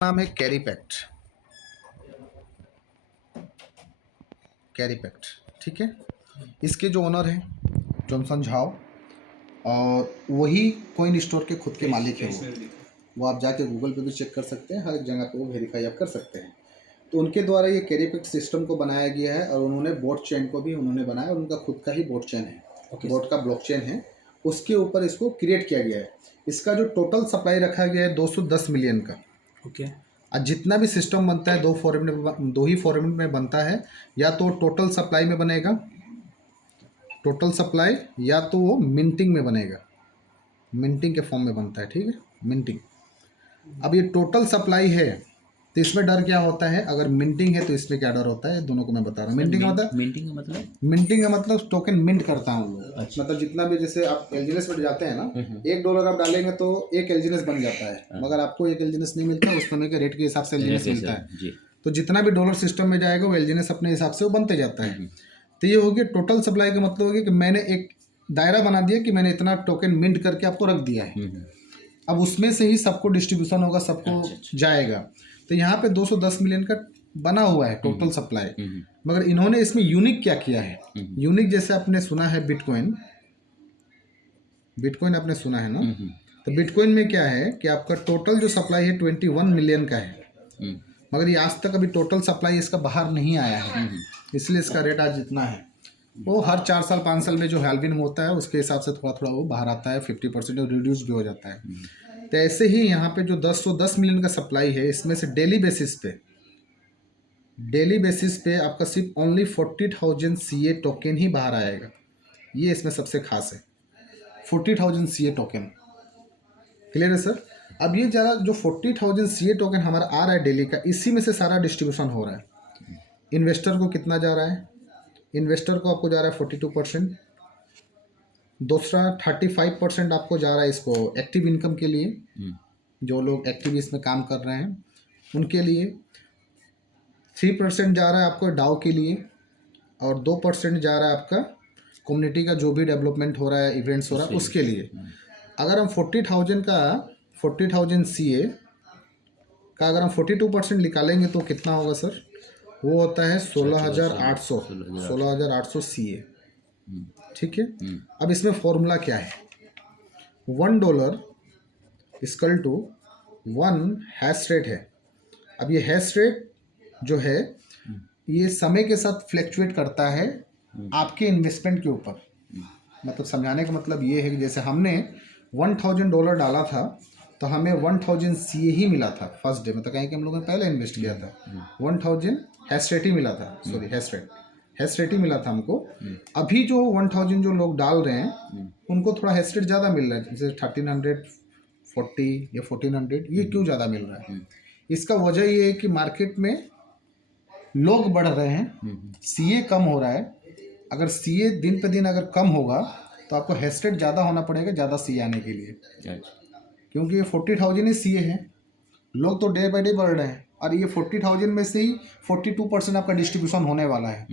नाम है carry pact. Carry pact, ठीक है। इसके जो ओनर हैं जॉनसन झाओ, और वही कोइन स्टोर के खुद के मालिक हैं। वो आप जाके गूगल पे भी चेक कर सकते हैं, हर एक जगह पे वो वेरीफाई आप कर सकते हैं। तो उनके द्वारा ये कैरी पैक्ट सिस्टम को बनाया गया है, और उन्होंने बोट चेन को भी उन्होंने बनाया, और उनका खुद का ही बोट चेन है। बोट का ब्लॉक चेन है, उसके ऊपर इसको क्रिएट किया गया है। इसका जो टोटल सप्लाई रखा गया है 210 मिलियन का। आज जितना भी सिस्टम बनता है दो ही फॉर्मेट में बनता है। या तो टोटल सप्लाई में बनेगा, टोटल सप्लाई, या तो वो मिंटिंग में बनेगा, मिंटिंग के फॉर्म में बनता है, ठीक है, मिंटिंग। अब ये टोटल सप्लाई है तो इसमें डर क्या होता है, अगर मिंटिंग है तो इसमें क्या डर होता है, दोनों को मैं बता रहा हूँ। मिंटिंग का मतलब टोकन मिंट करता हूँ लोग। अच्छा। मतलब जितना भी, जैसे आप एलजीनेस में जाते हैं ना, $1 आप डालेंगे तो एक एलजीनेस बन जाता है, मगर आपको एक एलजीनेस नहीं मिलता, उस समय के रेट के हिसाब से एलजीनेस मिलता है। तो जितना भी डॉलर सिस्टम में जाएगा वो एलजीनेस अपने हिसाब से वो बनते जाता है। तो ये हो गया टोटल सप्लाई का मतलब हो गया कि मैंने एक दायरा बना दिया कि मैंने इतना टोकन मिंट करके आपको रख दिया है। अब उसमें से ही सबको डिस्ट्रीब्यूशन होगा, सबको जाएगा। तो यहाँ पे 210 मिलियन का बना हुआ है टोटल सप्लाई। मगर इन्होंने इसमें यूनिक क्या किया है, यूनिक जैसे आपने सुना है बिटकॉइन, बिटकॉइन आपने सुना है ना। तो बिटकॉइन में क्या है कि आपका टोटल जो सप्लाई है 21 मिलियन का है, मगर ये आज तक अभी टोटल सप्लाई इसका बाहर नहीं आया है, इसलिए इसका रेट आज इतना है। वो हर 4 साल 5 साल में जो हैल्विन होता है उसके हिसाब से थोड़ा थोड़ा वो बाहर आता है, 50% और रिड्यूस भी हो जाता है। तो ऐसे ही यहाँ पे जो 10 मिलियन का सप्लाई है, इसमें से डेली बेसिस पे आपका सिर्फ ओनली 40,000 CA टोकन ही बाहर आएगा। ये इसमें सबसे खास है, 40,000 CA टोकन। क्लियर है सर। अब ये ज़रा जो 40,000 CA टोकन हमारा आ रहा है डेली का, इसी में से सारा डिस्ट्रीब्यूशन हो रहा है। इन्वेस्टर को कितना जा रहा है, इन्वेस्टर को आपको जा रहा है 42%, दूसरा 35% आपको जा रहा है इसको एक्टिव इनकम के लिए, जो लोग एक्टिव इसमें काम कर रहे हैं उनके लिए। 3% जा रहा है आपको डाउ के लिए, और 2% जा रहा है आपका कम्युनिटी का जो भी डेवलपमेंट हो रहा है, इवेंट्स हो रहा है उसके लिए। अगर हम 40,000 CA का अगर हम 42% निकालेंगे तो कितना होगा सर, वो होता है 16,800 CA, ठीक है। अब इसमें फॉर्मूला क्या है, $1 इक्वल टू 1 हैश रेट है। अब ये हैश रेट जो है ये समय के साथ फ्लैक्चुएट करता है आपके इन्वेस्टमेंट के ऊपर। मतलब समझाने का मतलब ये है कि जैसे हमने $1,000 डाला था तो हमें 1,000 CA ही मिला था फर्स्ट डे, मतलब कहें कि हम लोगों ने पहले इन्वेस्ट किया था, 1,000 हैश रेट ही मिला था, सॉरी हैश रेट ही मिला था हमको। अभी जो 1,000 जो लोग डाल रहे हैं उनको थोड़ा हैश रेट ज़्यादा मिल रहा है, जैसे 1,340 या 1,400। ये क्यों ज़्यादा मिल रहा है, इसका वजह ये है कि मार्केट में लोग बढ़ रहे हैं, CA कम हो रहा है। अगर CA दिन पे दिन अगर कम होगा तो आपको हैश रेट ज़्यादा होना पड़ेगा ज़्यादा CA आने के लिए, क्योंकि ये 40,000 ही CA है, लोग तो डे बाई डे बढ़ रहे हैं, और ये 40,000 में से ही 42% आपका डिस्ट्रीब्यूशन होने वाला है।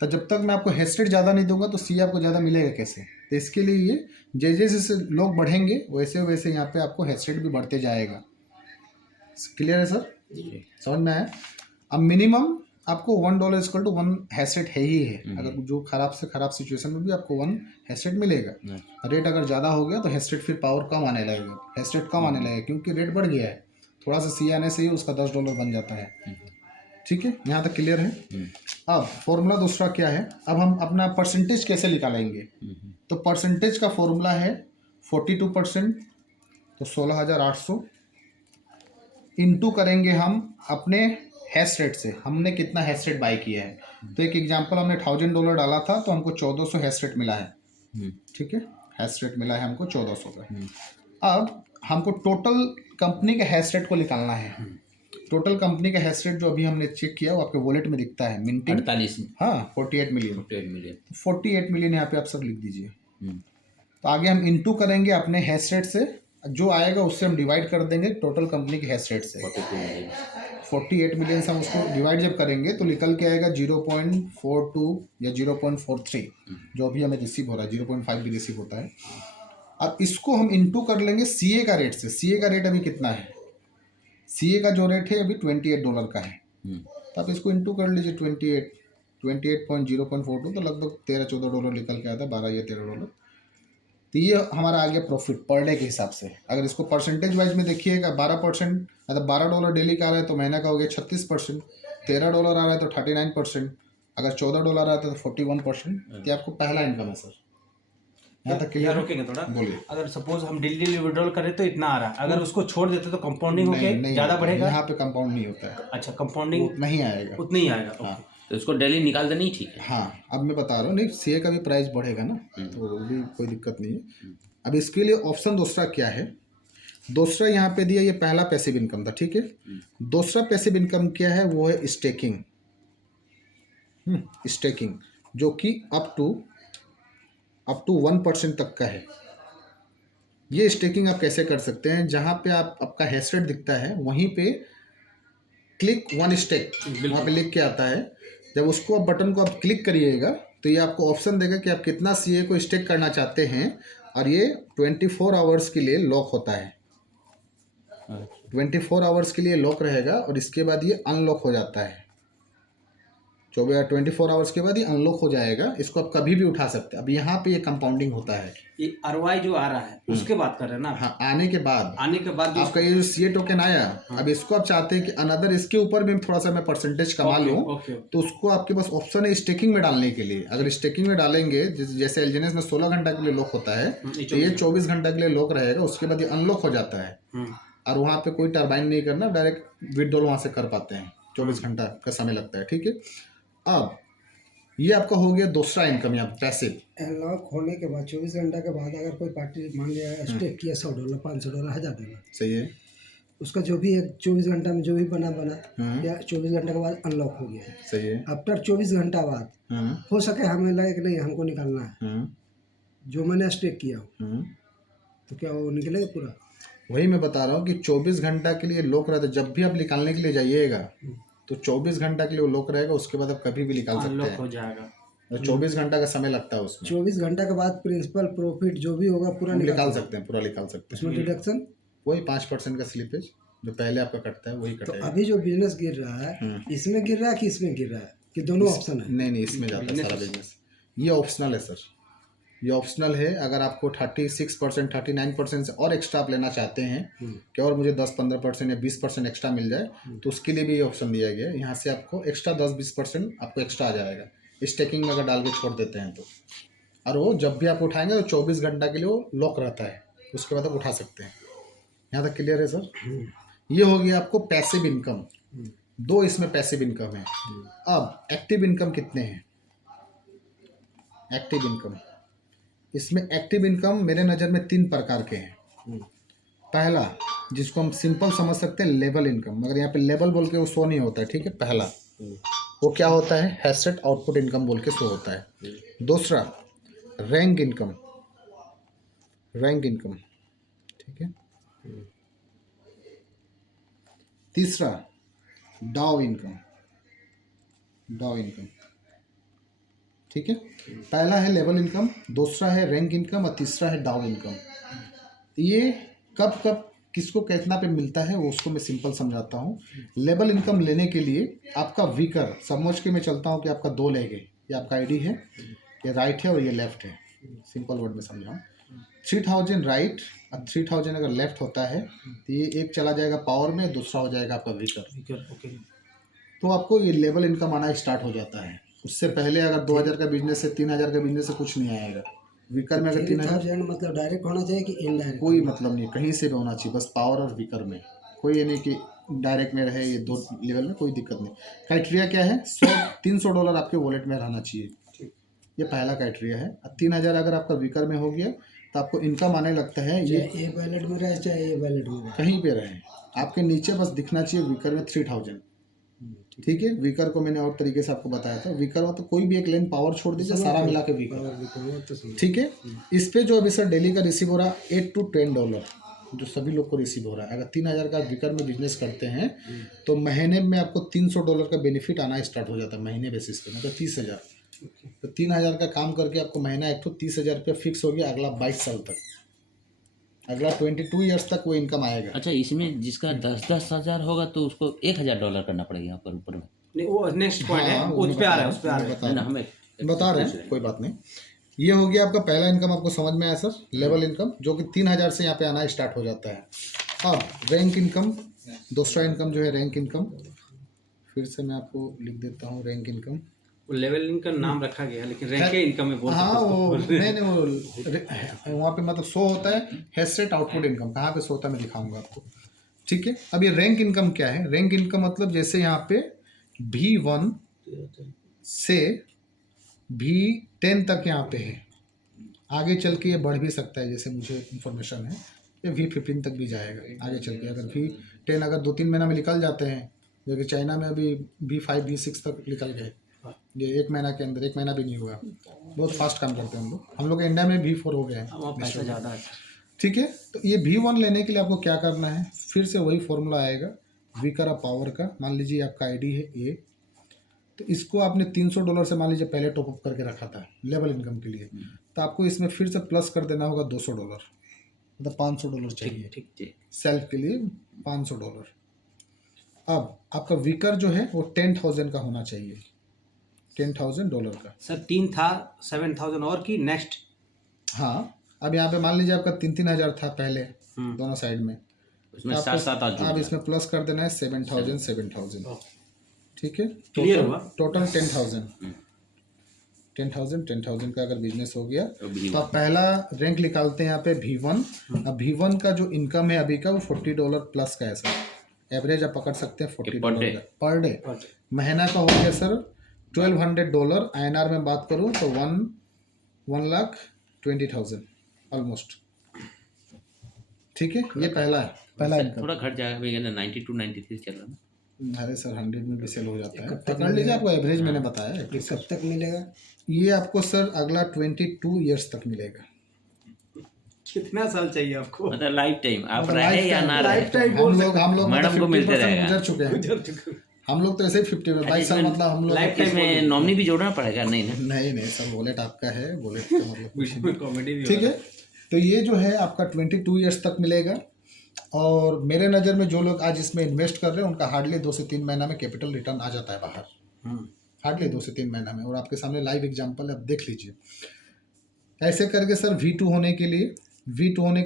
तो जब तक मैं आपको हैश रेट ज़्यादा नहीं दूंगा तो CA आपको ज़्यादा मिलेगा कैसे। तो इसके लिए ये जैसे जैसे लोग बढ़ेंगे वैसे वैसे यहाँ पे आपको हैश रेट भी बढ़ते जाएगा। क्लियर है सर, समझ में आया। अब मिनिमम आपको $1 इक्वल टू 1 हैश रेट है ही है। अगर जो खराब से खराब सिचुएशन में भी आपको 1 हैश रेट मिलेगा। रेट अगर ज़्यादा हो गया तो हैश रेट फिर पावर कम आने लगेगा, हैश रेट कम आने लगेगा, क्योंकि रेट बढ़ गया है। थोड़ा सा CA आने से ही उसका $10 बन जाता है, ठीक है। यहाँ तक क्लियर है। अब फॉर्मूला दूसरा क्या है, अब हम अपना परसेंटेज कैसे निकालेंगे। तो परसेंटेज का फॉर्मूला है 42%, तो 16,800 इंटू करेंगे हम अपने हैश रेट से, हमने कितना हैश रेट बाई किया है। तो एक एग्जांपल, हमने $1,000 डाला था तो हमको 1,400 हैश रेट मिला है, ठीक है, हैश रेट मिला है हमको 1,400 का। अब हमको टोटल कंपनी के हैश रेट को निकालना है। टोटल कंपनी का हैश रेट जो अभी हमने चेक किया वो आपके वॉलेट में दिखता है, मिंटिंग 48, हाँ 48 मिलियन यहाँ पे आप सब लिख दीजिए। तो आगे हम इंटू करेंगे अपने हैश रेट से, जो आएगा उससे हम डिवाइड कर देंगे टोटल कंपनी के हैश रेट से। 48 मिलियन से हम उसको डिवाइड जब करेंगे तो निकल के आएगा 0.42 या 0.43, जो अभी हमें रिसीव हो रहा है, 0.5 भी रिसीव होता है। अब इसको हम इंटू कर लेंगे CA का रेट से। CA का रेट अभी कितना है, CA का जो रेट है अभी $28 का है, तो आप इसको इंटू कर लीजिए 28.0.42 तो लगभग $13-14 निकल के आता है, 12 या $13। तो ये हमारा आ गया प्रॉफिट पर डे के हिसाब से। अगर इसको परसेंटेज वाइज में देखिएगा 12%, मतलब $12 डेली का आ रहा है तो महीना का हो गया 36%, $13 आ रहा है तो 39%, अगर $14 आता है तो 41%। ये आपको पहला इनकम है सर। यहाँ तक क्लियर? रोकेंगे थोड़ा, बोलिए। अगर सपोज हम डेली विड्रॉल करें तो इतना आ रहा है, अगर उसको छोड़ देते तो कंपाउंडिंग होके ज्यादा बढ़ेगा। यहाँ पे कंपाउंड नहीं होता है। अच्छा, कंपाउंडिंग उतना ही आएगा, उतना ही आएगा। हाँ। तो इसको डेली निकाल देना ही ठीक है। हाँ, अब मैं बता रहा हूँ, नहीं CA का भी प्राइस बढ़ेगा ना, तो वो भी कोई दिक्कत नहीं है। अब इसके लिए ऑप्शन दूसरा क्या है, दूसरा यहाँ पे दिया, ये पहला पैसिव इनकम था, ठीक है। दूसरा पैसिव इनकम क्या है, वो है स्टेकिंग। स्टेकिंग जो कि अप टू 1% तक का है। ये स्टेकिंग आप कैसे कर सकते हैं, जहाँ पे आपका हैश रेट दिखता है वहीं पे क्लिक वन स्टेक वहाँ पे लिख के आता है। जब उसको आप बटन को आप क्लिक करिएगा तो ये आपको ऑप्शन देगा कि आप कितना CA को स्टेक करना चाहते हैं, और ये 24 आवर्स के लिए लॉक होता है। 24 आवर्स के लिए लॉक रहेगा और इसके बाद ये अनलॉक हो जाता है। 24 आवर्स के बाद ये अनलॉक हो जाएगा। इसको आप कभी भी उठा सकते हैं। अब यहाँ पे ये कंपाउंडिंग होता है। ये ROI जो आ रहा है उसके बात कर रहे हैं ना। हाँ, आने के बाद जो आपका ये जो CA टोकन आया, अब इसको आप चाहते हैं कि अनदर इसके ऊपर भी थोड़ा सा मैं परसेंटेज कमा लूँ, तो उसको आपके पास ऑप्शन है स्टेकिंग में डालने के लिए। अगर स्टेकिंग में डालेंगे, जैसे एलजीएनएस में 16 घंटा के लिए लॉक होता है, तो ये 24 घंटा के लिए लॉक रहेगा। उसके बाद ये अनलॉक हो जाता है और वहाँ पे कोई टर्बाइन नहीं करना, डायरेक्ट विड्रॉल वहाँ से कर पाते हैं। 24 घंटा का समय लगता है, ठीक है। अब ये आपका हो गया दूसरा इनकम, यहाँ पैसिव। लॉक होने के बाद 24 घंटा के बाद अगर कोई पार्टी मान लिया स्टेक किया $100, $500, $1000, सही है। उसका जो भी है 24 घंटा में जो भी बना या 24 घंटे के बाद अनलॉक हो गया है। सही है। आफ्टर 24 घंटा बाद हो सके हमें लगे कि नहीं हमको निकालना है जो मैंने स्टेक किया हो, तो क्या वो निकलेगा पूरा? वही मैं बता रहा हूँ कि 24 घंटा के लिए लॉक रहता है। जब भी आप निकालने के लिए जाइएगा तो 24 घंटा के लिए वो लॉक रहेगा। उसके बाद आप कभी भी निकाल सकते हैं, हो जाएगा। तो 24 घंटा का समय लगता है उसमें। 24 घंटा के बाद प्रिंसिपल प्रॉफिट जो भी होगा पूरा निकाल सकते हैं, पूरा निकाल सकते हैं। उसमें डिडक्शन वही 5% का स्लिपेज जो पहले आपका कटता है वही तो कटेगा। अभी जो बिजनेस गिर रहा है इसमें गिर रहा है कि इसमें गिर रहा है, कि दोनों ऑप्शन है? नहीं, इसमें जाता है सारा बिजनेस। ये ऑप्शनल है सर, ये ऑप्शनल है। अगर आपको 36%, 39% से और एक्स्ट्रा आप लेना चाहते हैं कि और मुझे 10-15% या 20% एक्स्ट्रा मिल जाए, तो उसके लिए भी ये ऑप्शन दिया गया है। यहाँ से आपको एक्स्ट्रा 10-20% आपको एक्स्ट्रा आ जाएगा स्टेकिंग में अगर डाल के छोड़ देते हैं तो। और वो जब भी आप उठाएंगे तो 24 घंटा के लिए वो लॉक रहता है, उसके बाद आप उठा सकते हैं। यहाँ तक क्लियर है सर? ये हो गया आपको पैसिव इनकम। दो इसमें पैसिव इनकम है। अब एक्टिव इनकम कितने हैं? एक्टिव इनकम, इसमें एक्टिव इनकम मेरे नज़र में 3 प्रकार के हैं। पहला, जिसको हम सिंपल समझ सकते हैं, लेवल इनकम, मगर यहाँ पे लेवल बोल के वो शो नहीं होता है, ठीक है। पहला वो क्या होता है, हैश रेट आउटपुट इनकम बोल के शो होता है। दूसरा रैंक इनकम, रैंक इनकम, ठीक है। तीसरा डाउ इनकम, डाउ इनकम, ठीक है। पहला है लेवल इनकम, दूसरा है रैंक इनकम और तीसरा है डाउ इनकम। ये कब कब किसको कितना पे मिलता है वो उसको मैं सिंपल समझाता हूँ। लेवल इनकम लेने के लिए आपका वीकर समझ के मैं चलता हूँ कि आपका 2 लेग है, ये आपका आईडी है, ये राइट है और ये लेफ्ट है। सिंपल वर्ड में समझाऊँ, 3000 राइट और 3000 अगर लेफ्ट होता है तो ये एक चला जाएगा पावर में, दूसरा हो जाएगा आपका वीकर। तो आपको ये लेवल इनकम आना स्टार्ट हो जाता है। उससे पहले अगर 2000 का बिजनेस है, 3000 का बिजनेस से कुछ नहीं आएगा। वीकर में अगर 3000 मतलब डायरेक्ट होना चाहिए कि इनडायरेक्ट? कोई मतलब नहीं, कहीं से भी होना चाहिए, बस पावर और वीकर में। कोई ये नहीं कि डायरेक्ट में रहे, ये 2 लेवल में कोई दिक्कत नहीं। क्राइटेरिया क्या है, $300 आपके वॉलेट में रहना चाहिए, ये पहला क्राइटेरिया है। 3000 अगर आपका वीकर में हो गया तो आपको इनकम आने लगता है। ये वैलेट में रहे चाहे ये वैलेट में रहे, कहीं पे रहे, आपके नीचे बस दिखना चाहिए वीकर में 3000, ठीक है। वीकर को मैंने और तरीके से आपको बताया था। वीकर हो तो कोई भी एक लेन पावर छोड़ दीजिए, सारा मिला के वीकर, ठीक है। इस पे जो अभी सर डेली का रिसीव हो रहा है $8 to $10 जो सभी लोग को रिसीव हो रहा है। अगर 3000 का वीकर में बिजनेस करते हैं तो महीने में आपको $300 का बेनिफिट आना स्टार्ट हो जाता है महीने बेसिस पे, मतलब 30,000। तो 3000 का काम करके आपको महीना एक तो 30,000 रुपया फिक्स हो गया अगला 22 साल तक। अगला 22 ईयर्स तक वो इनकम आएगा। अच्छा, इसमें जिसका 10,000 होगा तो उसको $1,000 करना पड़ेगा यहाँ पर ऊपर में। नहीं वो नेक्स्ट पॉइंट है, हाँ, उस पे आ रहा है, उस पे आ रहा है। नहीं ना, हमें बता रहे हैं, कोई बात नहीं। ये हो गया आपका पहला इनकम, आपको समझ में आया सर, लेवल इनकम, जो कि 3000 से यहाँ पे आना स्टार्ट हो जाता है। अब रैंक इनकम, दूसरा इनकम जो है रैंक इनकम, फिर से मैं आपको लिख देता हूँ रैंक इनकम। वो लेवल इनकम नाम रखा गया है, लेकिन रैंक के इनकम में बोल हाँ सकते वो हो। नहीं वो वहाँ पे मतलब शो होता है हैशरेट आउटपुट इनकम, कहाँ पे शो होता है मैं दिखाऊंगा आपको। ठीक है, अब ये रैंक इनकम क्या है? रैंक इनकम मतलब जैसे यहाँ पे V1 से V10 तक यहाँ पे है, आगे चल के ये बढ़ भी सकता है, जैसे मुझे इंफॉर्मेशन है ये V15 तक भी जाएगा आगे चल के। अगर V10 अगर 2-3 महीना में निकल जाते हैं, जो कि चाइना में अभी V5 V6 तक निकल गए, ये 1 महीना के अंदर, 1 महीना भी नहीं हुआ, बहुत फास्ट काम करते हैं हम लोग इंडिया में V4 हो गए हैं। वहाँ पैसा ज़्यादा है। ठीक है, तो ये V1 लेने के लिए आपको क्या करना है, फिर से वही फॉर्मूला आएगा विकरा पावर का। मान लीजिए आपका आईडी है A, तो इसको आपने $300 से मान लीजिए पहले टॉपअप करके रखा था लेवल इनकम के लिए, तो आपको इसमें फिर से प्लस कर देना होगा $200, मतलब $500 चाहिए ठीक ठीक। सेल्फ के लिए, $500। अब आपका विकर जो है वो 10,000 का होना चाहिए, $10,000 का। सर 3 था, 7,000 और की नेक्स्ट। हाँ, अब यहाँ पे मान लीजिए आपका 3-3 हज़ार था पहले दोनों साइड में, उसमें तो आपको 7-7 आप इसमें प्लस कर देना है 7,000। ठीक है, क्लियर हुआ। टोटल 10,000 का अगर बिजनेस हो गया तो भी तो आप पहला रैंक निकालते हैं यहाँ पे V1। अब V1 का जो इनकम है अभी का वो $40 प्लस का है सर, एवरेज आप पकड़ सकते हैं $40 का पर डे। महीना का हो गया सर $1,200, INR में बात करूँ तो 1,20,000 ऑलमोस्ट। ठीक है, ये पहला इनकम। थोड़ा घट जाएगा, अभी 92-93 चल रहा है। अरे सर 100 में भी सेल हो जाता है, पकड़ लीजिए, आपको एवरेज मैंने बताया है। ये कब तक मिलेगा? ये आपको सर अगला 22 ईयर्स तक मिलेगा। कितना साल चाहिए आपको? मतलब लाइफ टाइम आप मतलब रहे या ना रहे, लाइफ टाइम हम लोग मैडम को मिलते 50% रहेगा। गुजर चुके हैं। हम लोग तो ऐसे ही 50 में 22 साल मतलब हम लोग लाइफ टाइम इसमें नॉमिनी भी जोड़ना पड़ेगा? नहीं ना, नहीं सर, वॉलेट आपका है, वॉलेट का मतलब कुछ नहीं। कॉमेडी भी ठीक है, तो ये जो है आपका 22 ईयर्स तक मिलेगा। और मेरे नज़र में जो लोग आज इसमें इन्वेस्ट कर रहे हैं उनका हार्डली 2 से 3 महीना में कैपिटल रिटर्न आ जाता है बाहर, हार्डली 2 से 3 महीना में। और आपके सामने लाइव एग्जांपल है, आप देख लीजिए। ऐसे करके सर V2 होने के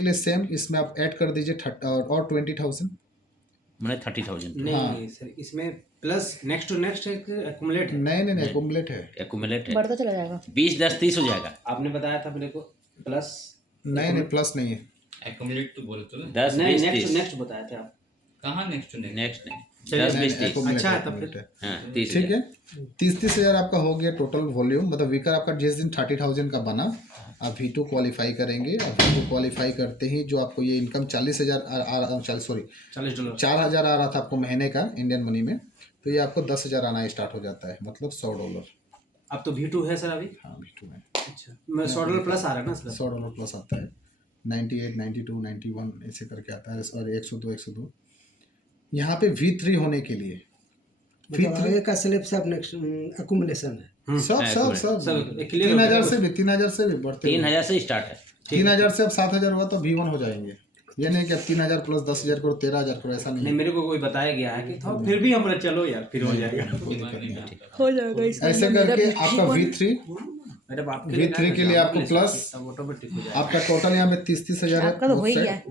लिए सेम इसमें आप ऐड कर दीजिए और 20,000, मैंने 30,000 नहीं सर, इसमें प्लस नेक्स्ट टू नेक्स्ट एक एक्यूमुलेट है। नहीं एक्यूमुलेट है। एक्यूमुलेट है, बढ़ता चला जाएगा। 20 10 30 हो जाएगा। आपने बताया था मेरे को प्लस, नहीं प्लस नहीं है। एक्यूमुलेट तो बोले तो 10 नहीं 20 नेक्स्ट 30 नेक्स्ट बताया था आप। कहाँ नेक्स्ट टू नेक्स्ट? नेक्स्ट नहीं, चलिए, 10 20 30। accumulate अच्छा है, तब accumulate फिर। है। हाँ 30 ठीक है, 30 हज़ार आपका हो गया टोटल वॉल्यूम। मतलब विकर आपका जिस दिन 30,000 का बना, आप V2 क्वालिफाई करेंगे। अब V2 क्वालिफाई करते ही जो आपको ये इनकम 40,000 $40 4,000 आ रहा था आपको महीने का इंडियन मनी में, तो ये आपको 10,000 आना स्टार्ट हो जाता है, मतलब $100। अब तो V2 है सर अभी। हाँ V2 में अच्छा, मैं $100 प्लस आ रहा है ना सर। $100 प्लस आता है, 98 92 91 ऐसे करके आता है, और 102 यहाँ पे V3 होने के लिए मतलब आगे का स्लैब सब नेक्स्ट अकुमुलेशन है। सब सब क्लियर 3,000 से भी बढ़ते हुए। 3000 से स्टार्ट है। 3,000 से अब 7,000 हुआ तो V1 हो जाएंगे। ये नहीं कि अब 3,000 प्लस 10,000 करो 13,000 करो, ऐसा नहीं नहीं, है। मेरे को कोई बताया गया है कि तो फिर भी हमारा चलो यार, फिर हो जाएगा। हो जाएगा इसका। ऐसे करके आपका V3 मेरे बाप V3 के लिए आपको प्लस ऑटोमेटिक हो जाएगा। आपका टोटल यहाँ पे 30,000 आपका तो हो ही है, गया,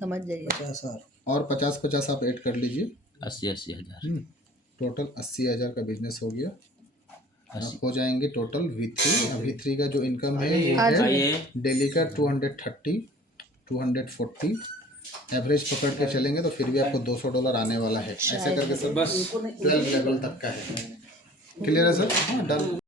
समझ जाइए। 50,000 और 50 आप ऐड कर लीजिए, 80 हज़ार। टोटल 80,000 का बिजनेस हो गया। आप हो जाएंगे टोटल V3 का जो इनकम है वो है ये डेली का 230 240 एवरेज पकड़ के चलेंगे तो फिर भी आपको $200 आने वाला है। ऐसे करके सर बस 12 लेवल तक का है। क्लियर है सर? हाँ डन।